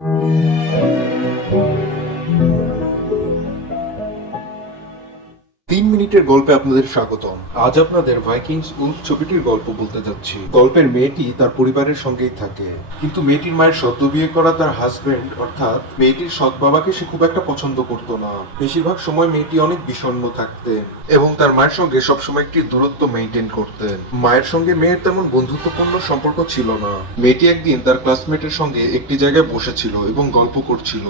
তিন মিনিটের গল্পে আপনাদের স্বাগতম। আজ আপনাদের ভাইকিংস উলফ ছবিটির গল্প বলতে যাচ্ছি। গল্পের মেয়েটি তার পরিবারের সঙ্গেই থাকে। কিন্তু মেয়েটির মায়ের সদ্য বিয়ে করা তার হাজবেন্ড অর্থাৎ মেয়েটির সৎ বাবাকে সে খুব একটা পছন্দ করতো না। বেশিরভাগ সময় মেয়েটি অনেক বিষণ্ণ থাকতেন এবং তার মায়ের সঙ্গে সবসময় একটি দূরত্ব মেনটেন করতেন। মায়ের সঙ্গে মেয়ের তেমন বন্ধুত্বপূর্ণ সম্পর্ক ছিল না। মেয়েটি একদিন তার ক্লাসমেটের সঙ্গে একটি জায়গায় বসেছিল এবং গল্প করছিল।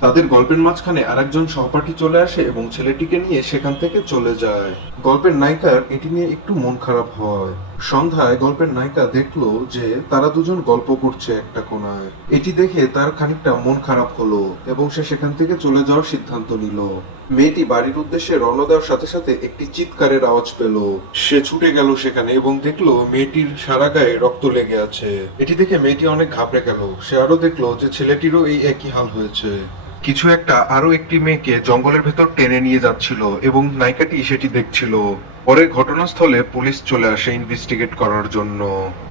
তাদের গল্পের মাঝখানে আরেকজন সহপাঠী চলে আসে এবং ছেলেটিকে নিয়ে সেখান থেকে চলে যায়। গল্পের নায়িকার এটি নিয়ে একটু মন খারাপ হয়। সন্ধ্যায় গল্পের নায়িকা দেখল যে তারা দুজন গল্প করছে একটা কোনায় এটি দেখে তার খানিকটা মন খারাপ হলো এবং সে সেখান থেকে চলে যাওয়ার সিদ্ধান্ত নিল। মেয়েটি বাড়ির উদ্দেশ্যে রওনা দেওয়ার সাথে সাথে একটি চিৎকারের আওয়াজ পেল। সে ছুটে গেল সেখানে এবং দেখল মেয়েটির সারা গায়ে রক্ত লেগে আছে। এটি দেখে মেয়েটি অনেক ঘাবড়ে গেল। সে আরও দেখল যে ছেলেটিরও এই একই হাল হয়েছে। কিছু একটা আরও একটি মেয়েকে জঙ্গলের ভেতর টেনে নিয়ে যাচ্ছিল এবং নায়িকাটি সেটি দেখছিল। পরে ঘটনাস্থলে পুলিশ চলে আসে ইনভেস্টিগেট করার জন্য।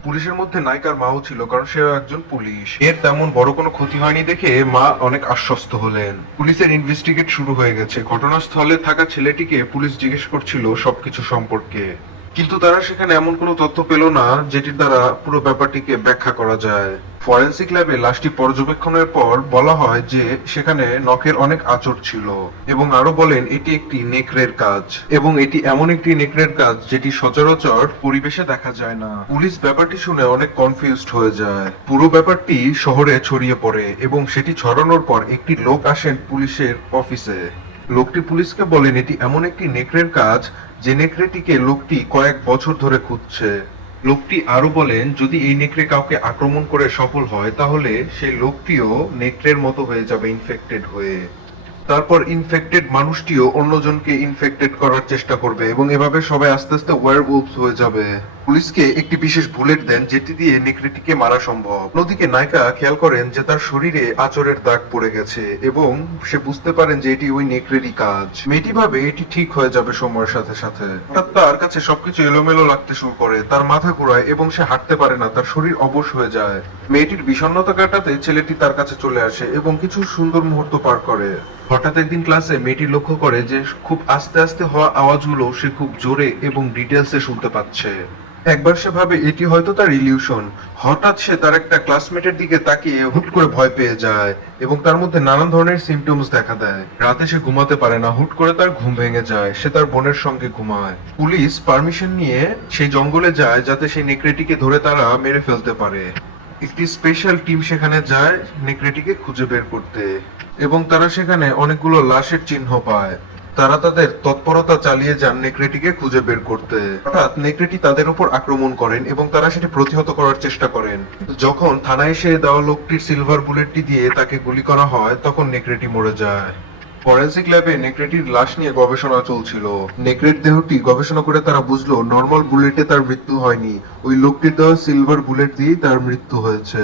পুলিশের মধ্যে নায়িকার মাও ছিল কারণ সেও একজন পুলিশ। এর তেমন বড় কোনো ক্ষতি হয়নি দেখে মা অনেক আশ্বস্ত হলেন। পুলিশের ইনভেস্টিগেট শুরু হয়ে গেছে। ঘটনাস্থলে থাকা ছেলেটিকে পুলিশ জিজ্ঞেস করছিল সবকিছু সম্পর্কে। কিন্তু তারা সেখানে এমন কোনো তথ্য পেল না যেটির দ্বারা পুরো ব্যাপারটিকে ব্যাখ্যা করা যায়। ফরেন্সিক ল্যাবে লাশটি পর্যবেক্ষণের পর বলা হয় যে সেখানে নখের অনেক আচর ছিল এবং আরও বলেন, এটি একটি নেকড়ের কাজ এবং এটি এমন একটি নেকড়ের কাজ যেটি সচরাচর পরিবেশে দেখা যায় না। পুলিশ ব্যাপারটি শুনে অনেক কনফিউজড হয়ে যায়। পুরো ব্যাপারটি শহরে ছড়িয়ে পড়ে এবং সেটি ছড়ানোর পর একটি লোক আসেন পুলিশের অফিসে। লোকটি পুলিশকে বলেন, এটি এমন একটি নেকড়ের কাজ যে নেকড়েটিকে লোকটি কয়েক বছর ধরে খুঁজছে। লোকটি আরও বলেন, যদি এই নেকড়ে কাউকে আক্রমণ করে সফল হয়, তাহলে সেই লোকটিও নেকড়ের মতো হয়ে যাবে ইনফেক্টেড হয়ে। তারপর ইনফেক্টেড মানুষটিও অন্যজনকে ইনফেক্টেড করার চেষ্টা করবে এবং এভাবে সবাই আস্তে আস্তে ওয়ারউলফস হয়ে যাবে। পুলিশকে একটি বিশেষ বুলেট দেন যেটি দিয়ে নেকড়েটিকে মারা সম্ভব। অন্যদিকে নায়িকা খেয়াল করেন যে তার শরীরে আচরের দাগ পড়ে গেছে এবং সে বুঝতে পারেন যে এটি ওই নেকড়েরই কাজ। মেয়েটি ভাবে এটি ঠিক হয়ে যাবে সময়ের সাথে সাথে। হঠাৎ তার কাছে সবকিছু এলোমেলো লাগতে শুরু করে। তার মাথা ঘোরায় এবং সে হাঁটতে পারে না, তার শরীর অবশ হয়ে যায়। মেয়েটির বিষণ্ণতা কাটাতে ছেলেটি তার কাছে চলে আসে এবং কিছু সুন্দর মুহূর্ত পার করে। হঠাৎ একদিন ক্লাসে মেয়েটি লক্ষ্য করে যে খুব আস্তে আস্তে হওয়া আওয়াজগুলো সে খুব জোরে এবং ডিটেলসে শুনতে পাচ্ছে। একবার সে ভাবে এটি হয়তো তার ইলিউশন। হঠাৎ সে তার একটা ক্লাসমেটের দিকে তাকিয়ে হুট করে ভয় পেয়ে যায় এবং তার মধ্যে নানান ধরনের সিমটমস দেখা দেয়। রাতে সে ঘুমাতে পারে না, হুট করে তার ঘুম ভেঙে যায়, সে তার বোনের সঙ্গে ঘুমায়। পুলিশ পারমিশন নিয়ে সেই জঙ্গলে যায় যাতে সেই নেকড়েটিকে ধরে তারা মেরে ফেলতে পারে। একটি স্পেশাল টিম সেখানে যায় নেকড়েটিকে খুঁজে বের করতে। এবং তারা সেখানে অনেকগুলো লাশের চিহ্ন পায়। তারা তাদের তৎপরতা চালিয়ে যান নেকড়েটিকে খুঁজে বের করতে। হঠাৎ নেকড়েটি তাদের উপর আক্রমণ করেন এবং তারা সেটি প্রতিহত করার চেষ্টা করেন। যখন থানায় এসে দেওয়া লোকটির সিলভার বুলেটটি দিয়ে তাকে গুলি করা হয়, তখন নেকড়েটি মরে যায়। ফরেন্সিক ল্যাবে নেকড়েটির লাশ নিয়ে গবেষণা চলছিল। নেকড়ের দেহটি গবেষণা করে তারা বুঝলো নর্মাল বুলেটে তার মৃত্যু হয়নি। ওই লোকটির দেওয়া সিলভার বুলেট দিয়েই তার মৃত্যু হয়েছে।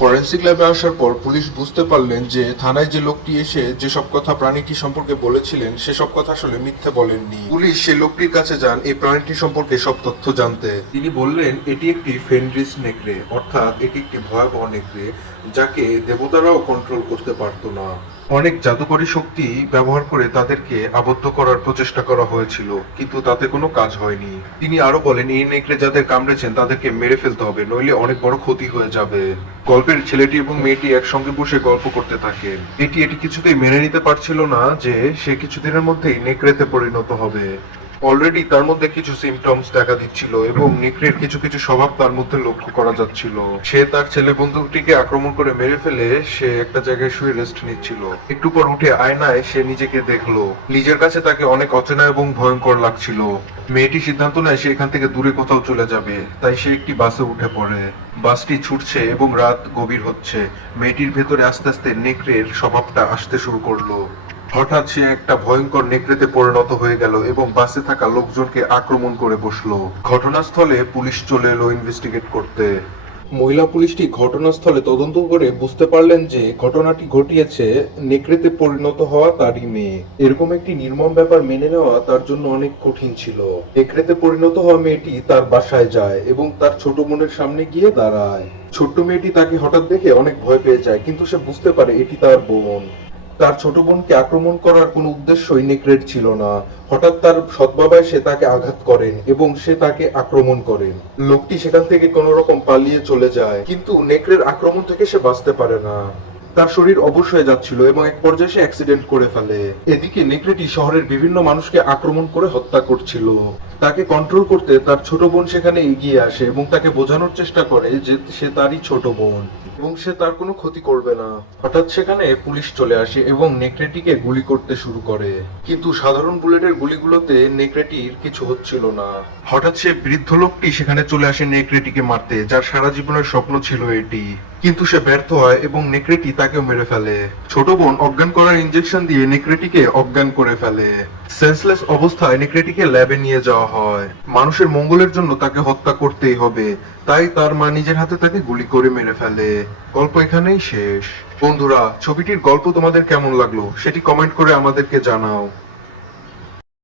ফরেন্সিক ল্যাবে আসার পর পুলিশ বুঝতে পারলেন যে, থানায় যে লোকটি এসে যেসব কথা প্রাণীটি সম্পর্কে বলেছিলেন, সেসব কথা আসলে মিথ্যে বলেননি। পুলিশ সে লোকটির কাছে যান, এই প্রাণীটি সম্পর্কে সব তথ্য জানতে। তিনি বললেন, এটি একটি ফেনরিস নেকড়ে, অর্থাৎ এটি একটি ভয়াবহ নেকড়ে, যাকে দেবতারাও কন্ট্রোল করতে পারতো না। অনেক জাদুকরী শক্তি ব্যবহার করে তাদেরকে আবদ্ধ করার প্রচেষ্টা করা হয়েছিল, কিন্তু তাতে কোনো কাজ হয়নি। তিনি আরও বলেন, এই নেকড়ে যাদের কামড়েছেন, তাদেরকে মেরে ফেলতে হবে, নইলে অনেক বড় ক্ষতি হয়ে যাবে। গল্পের ছেলেটি এবং মেয়েটি একসঙ্গে বসে গল্প করতে থাকে। এটি এটি কিছুতেই মেনে নিতে পারছিল না যে সে কিছুদিনের মধ্যেই নেকড়েতে পরিণত হবে। অলরেডি তার মধ্যে কিছু সিমটমস দেখা দিচ্ছিল এবং নেকড়ের কিছু কিছু স্বভাব তার মধ্যে লক্ষ্য করা যাচ্ছিল। সে তার ছেলে বন্ধুটিকে আক্রমণ করে মেরে ফেলে, সে একটা জায়গায় শুয়ে রেস্ট নিচ্ছিল। একটু পর উঠে আয়নায় সে নিজেকে দেখল। নিজের কাছে তাকে অনেক অচেনা এবং ভয়ঙ্কর লাগছিল। মেয়েটি সিদ্ধান্ত নেয় সে এখান থেকে দূরে কোথাও চলে যাবে, তাই সে একটি বাসে উঠে পড়ে। বাসটি ছুটছে এবং রাত গভীর হচ্ছে। মেয়েটির ভেতরে আস্তে আস্তে নেকড়ের স্বভাবটা আসতে শুরু করল। হঠাৎ সে একটা ভয়ঙ্কর নেকড়েতে পরিণত হয়ে গেল এবং বাসে থাকা লোকজনকে আক্রমণ করে বসল। ঘটনাস্থলে পুলিশ চলে এলো ইনভেস্টিগেট করতে। মহিলা পুলিশটি ঘটনাস্থলে তদন্ত করে বুঝতে পারলেন যে ঘটনাটি ঘটিয়েছে নেকড়েতে পরিণত হওয়া তারই মেয়ে। এরকম একটি নির্মম ব্যাপার মেনে নেওয়া তার জন্য অনেক কঠিন ছিল। নেকড়েতে পরিণত হওয়া মেয়েটি তার বাসায় যায় এবং তার ছোট বোনের সামনে গিয়ে দাঁড়ায়। ছোট্ট মেয়েটি তাকে হঠাৎ দেখে অনেক ভয় পেয়ে যায়, কিন্তু সে বুঝতে পারে এটি তার বোন। তার ছোট বোনকে আক্রমণ করার কোনো উদ্দেশ্যই নেকড়ের ছিল না। হঠাৎ তার সৎ বাবা এসে তাকে আঘাত করেন এবং সে তাকে আক্রমণ করেন। লোকটি সেখান থেকে কোনো রকম পালিয়ে চলে যায়, কিন্তু নেকড়ের আক্রমণ থেকে সে বাঁচতে পারে না। তার শরীর অবশ হয়ে যাচ্ছিল এবং এক পর্যায়ে সে অ্যাক্সিডেন্ট করে ফেলে। এদিকে নেকড়েটি শহরের বিভিন্ন মানুষকে আক্রমণ করে হত্যা করছিল। তাকে কন্ট্রোল করতে তার ছোট বোন সেখানে এগিয়ে আসে এবং তাকে বোঝানোর চেষ্টা করে যে সে তারই ছোট বোন। এবং সে তার কোনো ক্ষতি করবে না। হঠাৎ সেখানে পুলিশ চলে আসে এবং নেকড়েটিকে গুলি করতে শুরু করে। কিন্তু সাধারণ বুলেটের গুলিগুলোতে নেকড়েটির কিছু হচ্ছিল না। হঠাৎ সে বৃদ্ধ লোকটি সেখানে চলে আসে নেকড়েটিকে মারতে, যার সারা জীবনের স্বপ্ন ছিল এটি। কিন্তু সে ব্যর্থ হয় এবং নেকড়েটি তাকেও মেরে ফেলে। ছোট বোন অজ্ঞান করার ইঞ্জেকশন দিয়ে নেকড়েটিকে অজ্ঞান করে ফেলে। সেন্সলেস অবস্থায় নেকড়েটিকে ল্যাবে নিয়ে যাওয়া হয়। মানুষের মঙ্গলের জন্য তাকে হত্যা করতেই হবে। তাই তার মা নিজের হাতে তাকে গুলি করে মেরে ফেলে। গল্প এখানেই শেষ। বন্ধুরা, ছবিটির গল্প তোমাদের কেমন লাগল? সেটি কমেন্ট করে আমাদেরকে জানাও।